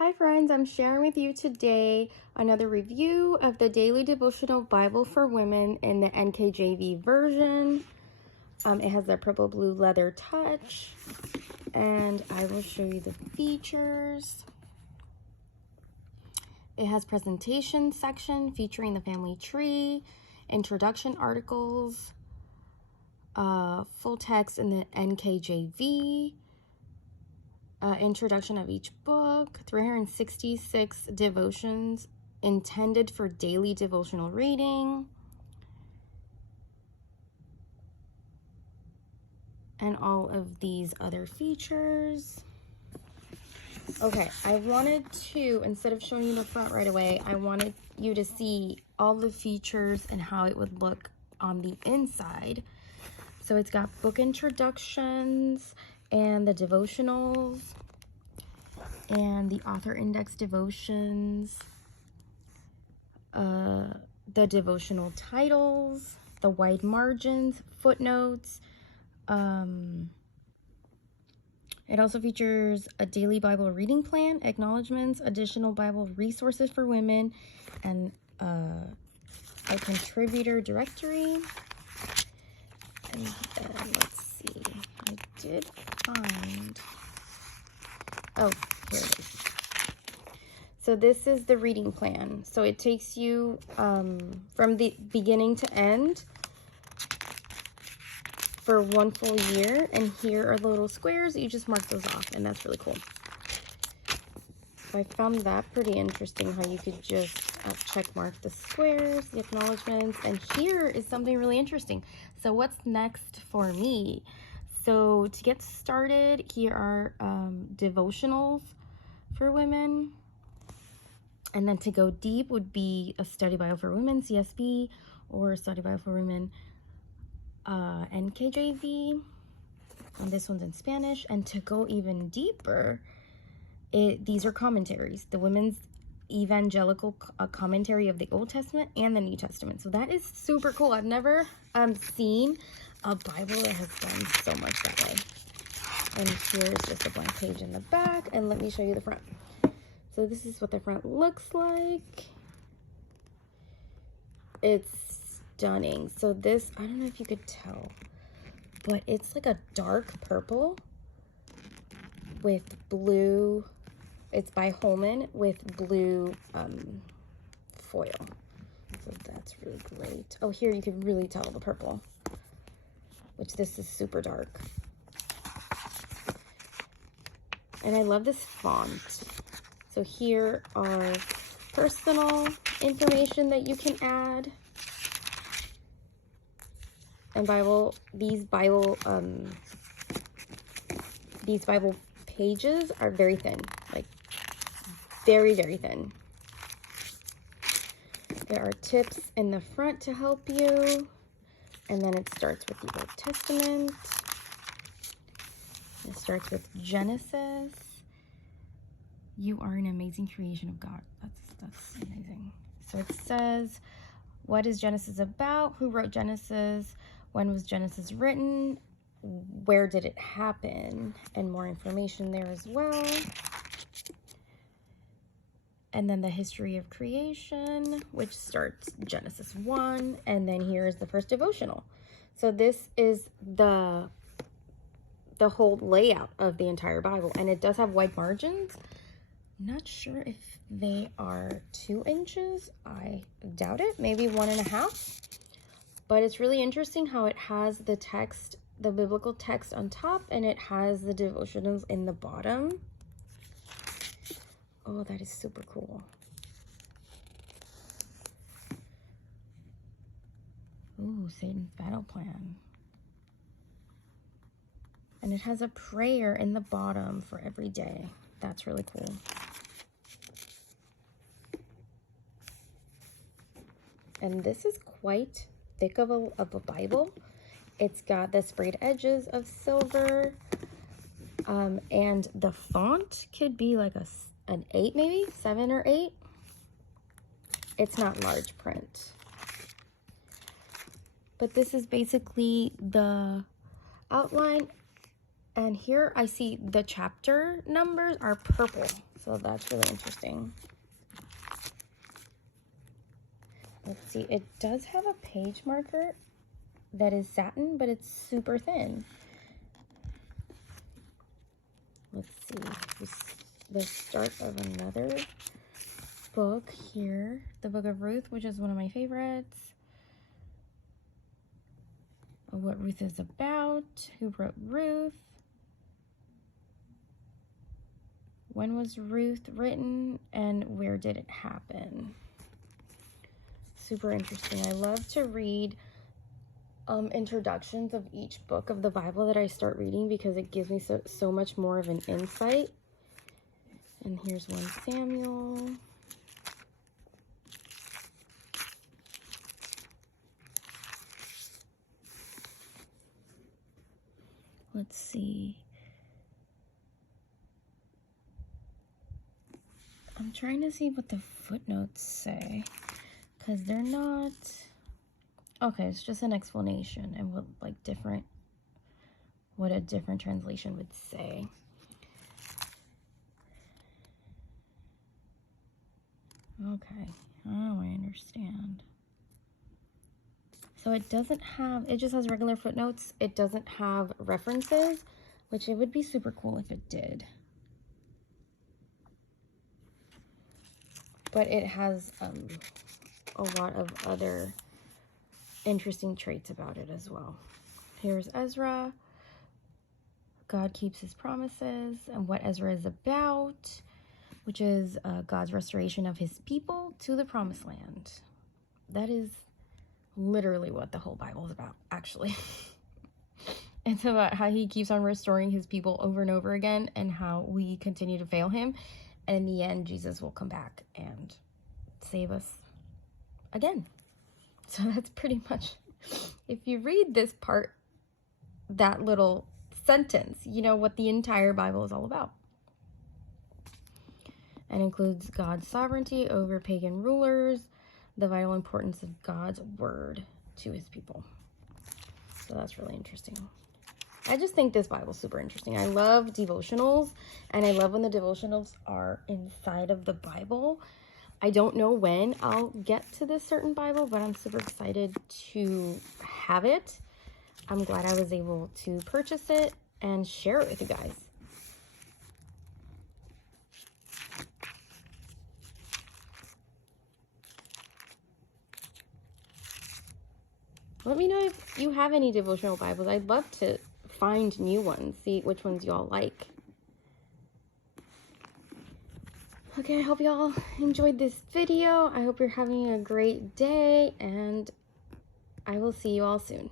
Hi friends, I'm sharing with you today another review of the Daily Devotional Bible for Women in the NKJV version. It has the purple blue leather touch, and I will show you the features. It has presentation section featuring the family tree, introduction articles, full text in the NKJV, introduction of each book, 366 devotions intended for daily devotional reading, and all of these other features. Okay, I wanted to, instead of showing you the front right away, I wanted you to see all the features and how it would look on the inside. So it's got book introductions and the devotionals and the author index devotions, the devotional titles, the wide margins, footnotes. It also features a daily Bible reading plan, acknowledgments, additional Bible resources for women, and a contributor directory. And then, let's see, I did find, oh, here it is. So this is the reading plan. So it takes you from the beginning to end for one full year. And here are the little squares. You just mark those off, and that's really cool. So I found that pretty interesting, how you could just check mark the squares, the acknowledgments. And here is something really interesting. So what's next for me? So to get started, here are devotionals for women. And then to go deep would be a Study Bible for Women, CSB, or Study Bible for Women, NKJV. And this one's in Spanish. And to go even deeper, these are commentaries. The Women's Evangelical Commentary of the Old Testament and the New Testament. So that is super cool. I've never seen a Bible that has done so much that way. And here's just a blank page in the back. And let me show you the front. So this is what the front looks like. It's stunning. So this, I don't know if you could tell, but it's like a dark purple with blue. It's by Holman with blue foil. So that's really great. Oh, here you can really tell the purple, which this is super dark. And I love this font. So here are personal information that you can add. And these Bible pages are very thin, like very, very thin. There are tips in the front to help you. And then it starts with the Old Testament. It starts with Genesis. You are an amazing creation of God. That's amazing. So it says, what is Genesis about? Who wrote Genesis? When was Genesis written? Where did it happen? And more information there as well. And then the history of creation, which starts Genesis 1. And then here is the first devotional. So this is the whole layout of the entire Bible. And it does have wide margins. Not sure if they are 2 inches. I doubt it. Maybe 1.5. But it's really interesting how it has the text, the biblical text on top, and it has the devotionals in the bottom. Oh, that is super cool. Ooh, Satan's battle plan. And it has a prayer in the bottom for every day. That's really cool. And this is quite thick of a Bible. It's got the sprayed edges of silver. And the font could be like an 8, maybe 7 or 8. It's not large print. But this is basically the outline. And here I see the chapter numbers are purple. So So that's really interesting. Let's see. It does have a page marker that is satin, but it's super thin. Let's see. The start of another book here. The book of Ruth, which is one of my favorites. What Ruth is about. Who wrote Ruth? When was Ruth written? And where did it happen? Super interesting. I love to read introductions of each book of the Bible that I start reading because it gives me so much more of an insight. And here's 1 Samuel. Let's see. I'm trying to see what the footnotes say because they're not... Okay, it's just an explanation and what a different translation would say. Okay, oh, I understand. So it just has regular footnotes. It doesn't have references, which it would be super cool if it did. But it has a lot of other interesting traits about it as well. Here's Ezra. God keeps his promises and what Ezra is about, which is God's restoration of his people to the promised land. That is literally what the whole Bible is about, actually. It's about how he keeps on restoring his people over and over again and how we continue to fail him. And in the end, Jesus will come back and save us again. So that's pretty much, if you read this part, that little sentence, you know what the entire Bible is all about. And includes God's sovereignty over pagan rulers, the vital importance of God's word to his people. So that's really interesting. I just think this Bible is super interesting. I love devotionals, and I love when the devotionals are inside of the Bible. I don't know when I'll get to this certain Bible, but I'm super excited to have it. I'm glad I was able to purchase it and share it with you guys. Let me know if you have any devotional Bibles. I'd love to find new ones, see which ones y'all like. Okay, I hope y'all enjoyed this video. I hope you're having a great day, and I will see you all soon.